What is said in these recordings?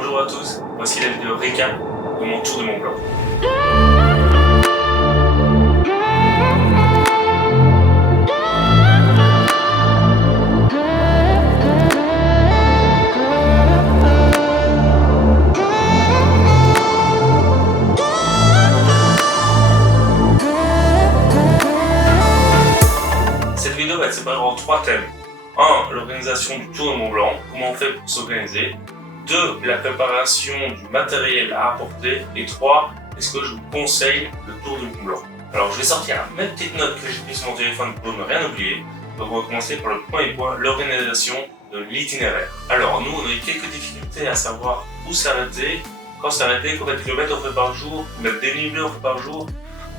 Bonjour à tous, voici la vidéo récap de mon tour du Mont Blanc. Cette vidéo va être séparée en 3 thèmes. 1. L'organisation du Tour du Mont Blanc, comment on fait pour s'organiser. 2. La préparation du matériel à apporter. Et 3. Est-ce que je vous conseille le Tour du Mont Blanc. Alors je vais sortir mes petites notes que j'ai prises sur mon téléphone pour ne rien oublier. Donc on va commencer par le premier point, l'organisation de l'itinéraire. Alors nous, on a eu quelques difficultés à savoir où s'arrêter, quand s'arrêter, combien de kilomètres on fait par jour, combien de dénivelé on fait par jour.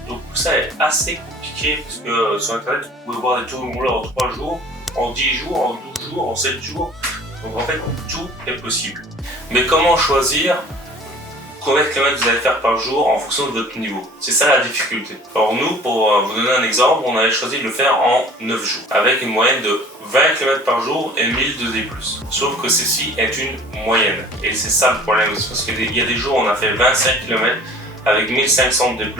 Donc tout ça est assez compliqué parce que sur internet vous pouvez voir des tours du Mont Blanc en 3 jours, en 10 jours, en 12 jours, en 7 jours. Donc en fait tout est possible. Mais comment choisir combien de kilomètres vous allez faire par jour en fonction de votre niveau? C'est ça la difficulté. Alors nous, pour vous donner un exemple, on avait choisi de le faire en 9 jours, avec une moyenne de 20 km par jour et 1000 de D+. Sauf que ceci est une moyenne. Et c'est ça le problème, parce qu'il y a des jours où on a fait 25 km avec 1500 de D+,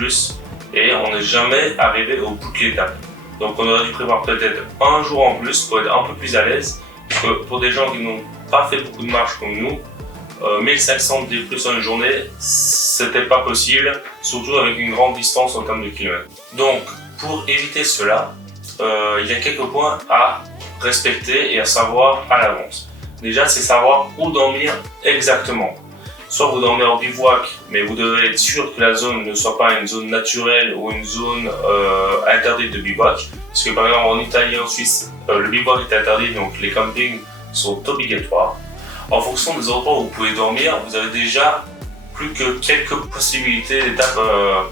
et on n'est jamais arrivé au bout de l'étape. Donc on aurait dû prévoir peut-être un jour en plus pour être un peu plus à l'aise, parce que pour des gens qui n'ont pas fait beaucoup de marche comme nous, 1500 D+ en une journée, c'était pas possible, surtout avec une grande distance en termes de kilomètres. Donc pour éviter cela, il y a quelques points à respecter et à savoir à l'avance. Déjà, c'est savoir où dormir exactement. Soit vous dormez en bivouac, mais vous devez être sûr que la zone ne soit pas une zone naturelle ou une zone interdite de bivouac. Parce que par exemple en Italie et en Suisse, le bivouac est interdit, donc les campings sont obligatoires. En fonction des endroits où vous pouvez dormir, vous avez déjà plus que quelques possibilités d'étapes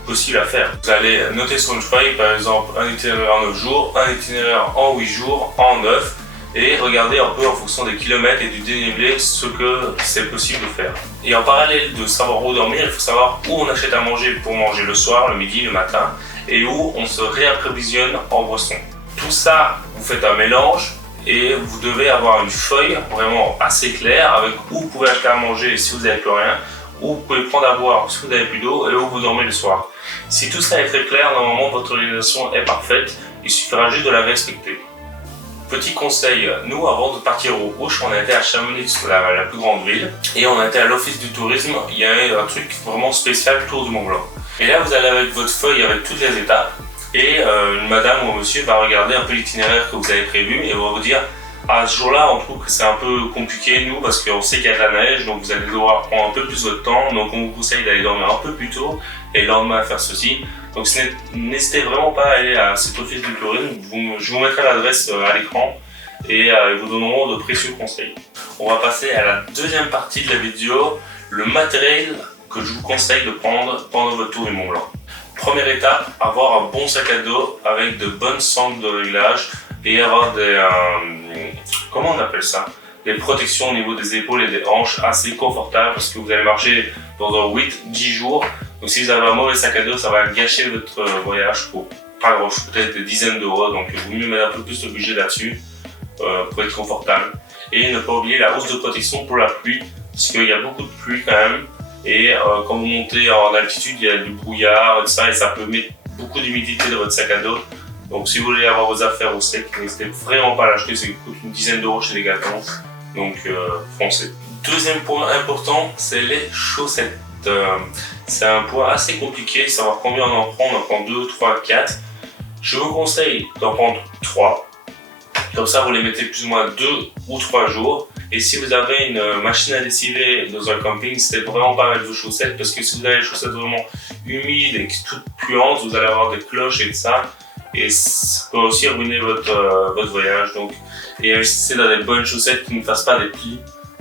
possibles à faire. Vous allez noter sur une feuille, par exemple, un itinéraire en 9 jours, un itinéraire en 8 jours, en 9, et regarder un peu en fonction des kilomètres et du dénivelé ce que c'est possible de faire. Et en parallèle de savoir où dormir, il faut savoir où on achète à manger pour manger le soir, le midi, le matin, et où on se réapprovisionne en boisson. Tout ça, vous faites un mélange, et vous devez avoir une feuille vraiment assez claire avec où vous pouvez acheter à manger si vous n'avez plus rien, où vous pouvez prendre à boire si vous n'avez plus d'eau et où vous dormez le soir. Si tout ça est très clair, normalement votre organisation est parfaite, il suffira juste de la respecter. Petit conseil, nous avant de partir au Rouge, on a été à Chamonix, la plus grande ville, et on a été à l'office du tourisme, il y avait un truc vraiment spécial Tour du Mont Blanc. Et là vous allez avec votre feuille avec toutes les étapes, et une madame ou un monsieur va regarder un peu l'itinéraire que vous avez prévu et va vous dire à ce jour-là on trouve que c'est un peu compliqué nous parce qu'on sait qu'il y a de la neige, donc vous allez devoir prendre un peu plus votre temps, donc on vous conseille d'aller dormir un peu plus tôt et le lendemain à faire ceci. Donc n'hésitez vraiment pas à aller à cet office du tourisme, je vous mettrai l'adresse à l'écran et ils vous donneront de précieux conseils. On va passer à la deuxième partie de la vidéo, le matériel que je vous conseille de prendre pendant votre tour du Mont Blanc. Première étape, avoir un bon sac à dos avec de bonnes sangles de réglage et avoir des, comment on appelle ça, des protections au niveau des épaules et des hanches assez confortables parce que vous allez marcher pendant 8-10 jours. Donc si vous avez un mauvais sac à dos, ça va gâcher votre voyage pour pas grand chose, peut-être des dizaines d'euros. Donc il vaut mieux mettre un peu plus de budget là-dessus pour être confortable. Et ne pas oublier la housse de protection pour la pluie parce qu'il y a beaucoup de pluie quand même. Et quand vous montez en altitude, il y a du brouillard, tout ça, et ça peut mettre beaucoup d'humidité dans votre sac à dos. Donc si vous voulez avoir vos affaires au sec, n'hésitez vraiment pas à l'acheter, ça coûte une dizaine d'euros chez Decathlon. Donc foncez. Deuxième point important, c'est les chaussettes. C'est un point assez compliqué, savoir combien on en prend. On en prend 2, 3, 4. Je vous conseille d'en prendre 3. Comme ça, vous les mettez plus ou moins 2 ou 3 jours. Et si vous avez une machine à lessiver dans un camping, n'hésitez vraiment pas à mettre vos chaussettes parce que si vous avez les chaussettes vraiment humides et toutes puantes, vous allez avoir des cloches et tout ça. Et ça peut aussi ruiner votre voyage. Donc, et investissez dans des bonnes chaussettes qui ne fassent pas des plis.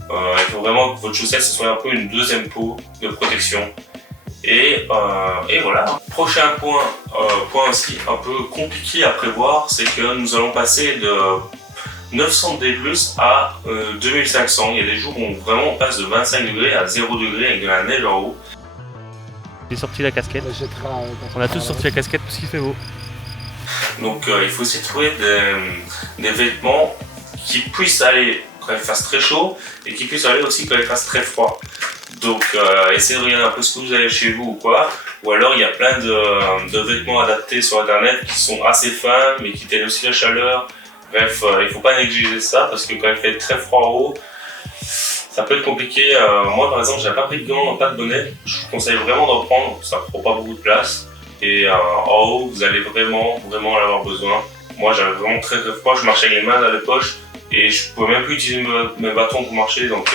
Il faut vraiment que votre chaussette ce soit un peu une deuxième peau de protection. Et voilà. Prochain point, point aussi un peu compliqué à prévoir, c'est que nous allons passer de 900 D+ à 2500. Il y a des jours où vraiment on passe de 25 degrés à 0 degré avec de la neige en haut. J'ai sorti la casquette. On a tous sorti la casquette parce qu'il fait beau. Donc il faut aussi trouver des vêtements qui puissent aller quand il fasse très chaud et qui puissent aller aussi quand il fasse très froid. Donc essayez de regarder un peu ce que vous avez chez vous ou quoi. Ou alors il y a plein de vêtements adaptés sur internet qui sont assez fins mais qui tiennent aussi la chaleur. Bref, il ne faut pas négliger ça parce que quand il fait très froid en haut, ça peut être compliqué. Moi par exemple, j'ai pas pris de gants, pas de bonnet. Je vous conseille vraiment d'en prendre, ça ne prend pas beaucoup de place. Et en haut, vous allez vraiment en avoir besoin. Moi j'avais vraiment très froid, je marchais avec les mains dans les poches et je pouvais même plus utiliser mes bâtons pour marcher, donc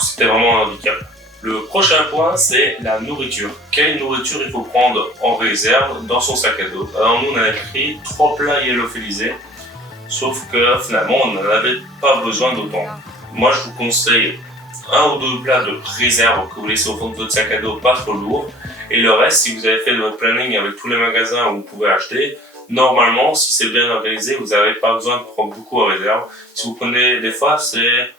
c'était vraiment un handicap. Le prochain point, c'est la nourriture. Quelle nourriture il faut prendre en réserve dans son sac à dos? Alors nous, on avait pris 3 plats lyophilisés, sauf que finalement, on n'en avait pas besoin d'autant. Moi, je vous conseille 1 ou 2 plats de réserve que vous laissez au fond de votre sac à dos, pas trop lourd. Et le reste, si vous avez fait votre planning avec tous les magasins où vous pouvez acheter, normalement, si c'est bien organisé, vous n'avez pas besoin de prendre beaucoup en réserve. Si vous prenez, des fois, c'est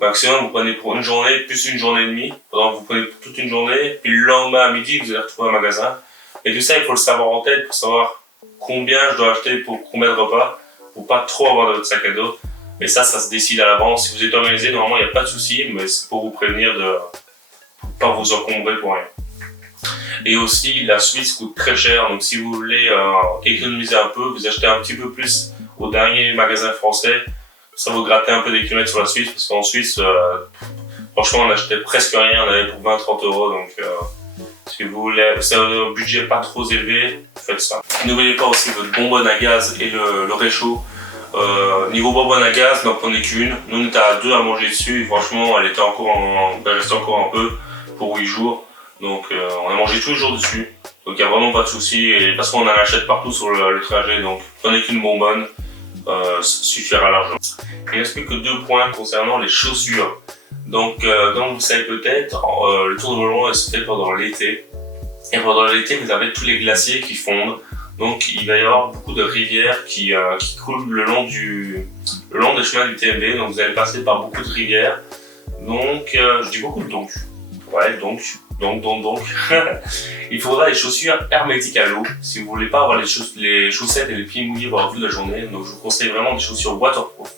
maximum, vous prenez pour une journée, plus une journée et demie. Par exemple, vous prenez toute une journée, puis le lendemain à midi, vous allez retrouver un magasin. Et tout ça, il faut le savoir en tête pour savoir combien je dois acheter pour combien de repas, pour pas trop avoir dans votre sac à dos. Mais ça se décide à l'avance. Si vous êtes organisé, normalement, il n'y a pas de souci, mais c'est pour vous prévenir de ne pas vous encombrer pour rien. Et aussi, la Suisse coûte très cher, donc si vous voulez économiser un peu, vous achetez un petit peu plus au dernier magasin français. Ça vous gratter un peu des kilomètres sur la Suisse, parce qu'en Suisse, franchement, on achetait presque rien, on avait pour 20-30 €. Donc, si vous voulez, c'est un budget pas trop élevé, faites ça. N'oubliez pas aussi votre bonbonne à gaz et le réchaud. Niveau bonbonne à gaz, n'en prenez qu'une. Nous, on était à 2 à manger dessus, et franchement, elle restait encore un peu pour 8 jours. Donc, on a mangé tous les jours dessus. Donc, il n'y a vraiment pas de souci, et parce qu'on en achète partout sur le trajet. Donc, prenez qu'une bonbonne. Ça suffira largement. Il ne reste plus que 2 points concernant les chaussures. Donc, comme vous le savez peut-être, le Tour de Mont-Blanc se fait pendant l'été. Et pendant l'été, vous avez tous les glaciers qui fondent. Donc, il va y avoir beaucoup de rivières qui coulent le long des chemins du TMB. Donc, vous allez passer par beaucoup de rivières. Donc, je dis beaucoup de donc. Ouais, donc. Il faudra des chaussures hermétiques à l'eau si vous voulez pas avoir les chaussettes et les pieds mouillés pendant toute la journée. Donc je vous conseille vraiment des chaussures waterproof.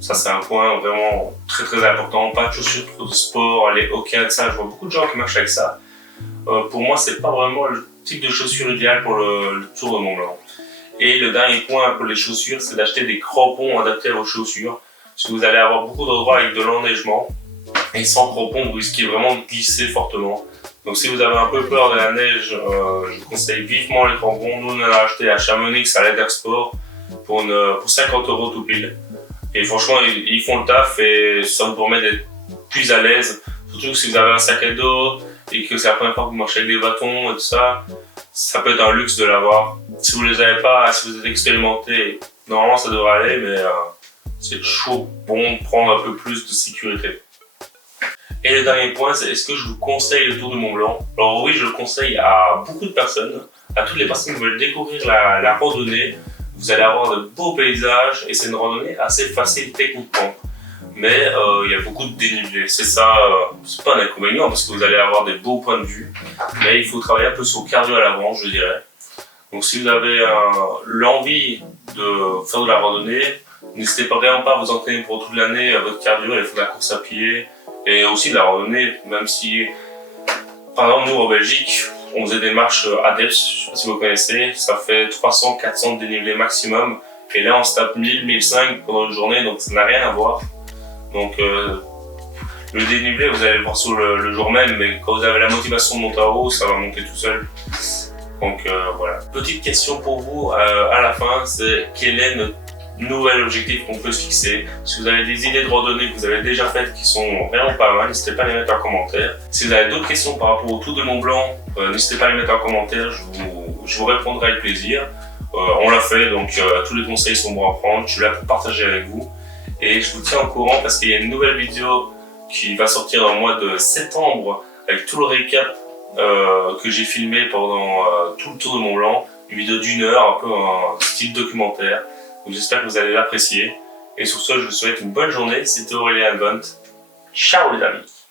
Ça c'est un point vraiment très très important. Pas de chaussures de sport, les hockey, ça. Je vois beaucoup de gens qui marchent avec ça. Pour moi c'est pas vraiment le type de chaussure idéal pour le Tour de Mont-Blanc. Et le dernier point pour les chaussures, c'est d'acheter des crampons adaptés à vos chaussures. Parce que vous allez avoir beaucoup d'endroits avec de l'enneigement. Et sans crampons, vous risquez vraiment de glisser fortement. Donc si vous avez un peu peur de la neige, je vous conseille vivement les crampons. Nous, on en a acheté à Chamonix, à l'Intersport, pour 50 € tout pile. Et franchement, ils font le taf et ça vous permet d'être plus à l'aise. Surtout que si vous avez un sac à dos et que c'est la première fois que vous marchez avec des bâtons et tout ça, ça peut être un luxe de l'avoir. Si vous les avez pas, si vous êtes expérimenté, normalement ça devrait aller, mais c'est toujours bon de prendre un peu plus de sécurité. Et le dernier point, c'est est-ce que je vous conseille le Tour de Mont-Blanc? Alors oui, je le conseille à beaucoup de personnes, à toutes les personnes qui veulent découvrir la randonnée. Vous allez avoir de beaux paysages et c'est une randonnée assez facile techniquement. Mais il y a beaucoup de dénivelé. C'est ça, c'est pas un inconvénient parce que vous allez avoir des beaux points de vue. Mais il faut travailler un peu sur le cardio à l'avant, je dirais. Donc si vous avez l'envie de faire de la randonnée, n'hésitez vraiment pas à vous entraîner pour toute l'année à votre cardio, allez faire de la course à pied. Et aussi de la randonnée, même si, par exemple, nous en Belgique, on faisait des marches ADEPS, je ne sais pas si vous connaissez, ça fait 300-400 de dénivelé maximum. Et là, on se tape 1000-1500 pendant une journée, donc ça n'a rien à voir. Donc, le dénivelé, vous allez le voir sur le jour même, mais quand vous avez la motivation de monter en haut, ça va monter tout seul. Donc, voilà. Petite question pour vous à la fin, c'est quel est notre nouvel objectif qu'on peut se fixer. Si vous avez des idées de randonnée que vous avez déjà faites qui sont vraiment pas mal, n'hésitez pas à les mettre en commentaire. Si vous avez d'autres questions par rapport au Tour de Mont-Blanc, n'hésitez pas à les mettre en commentaire, je vous répondrai avec plaisir. On l'a fait, donc tous les conseils sont bons à prendre, je suis là pour partager avec vous. Et je vous tiens au courant parce qu'il y a une nouvelle vidéo qui va sortir dans le mois de septembre avec tout le récap que j'ai filmé pendant tout le Tour de Mont-Blanc. Une vidéo d'1 heure, un peu un style documentaire. Donc j'espère que vous allez l'apprécier. Et sur ce, je vous souhaite une bonne journée. C'était Aurélien Albont. Ciao les amis!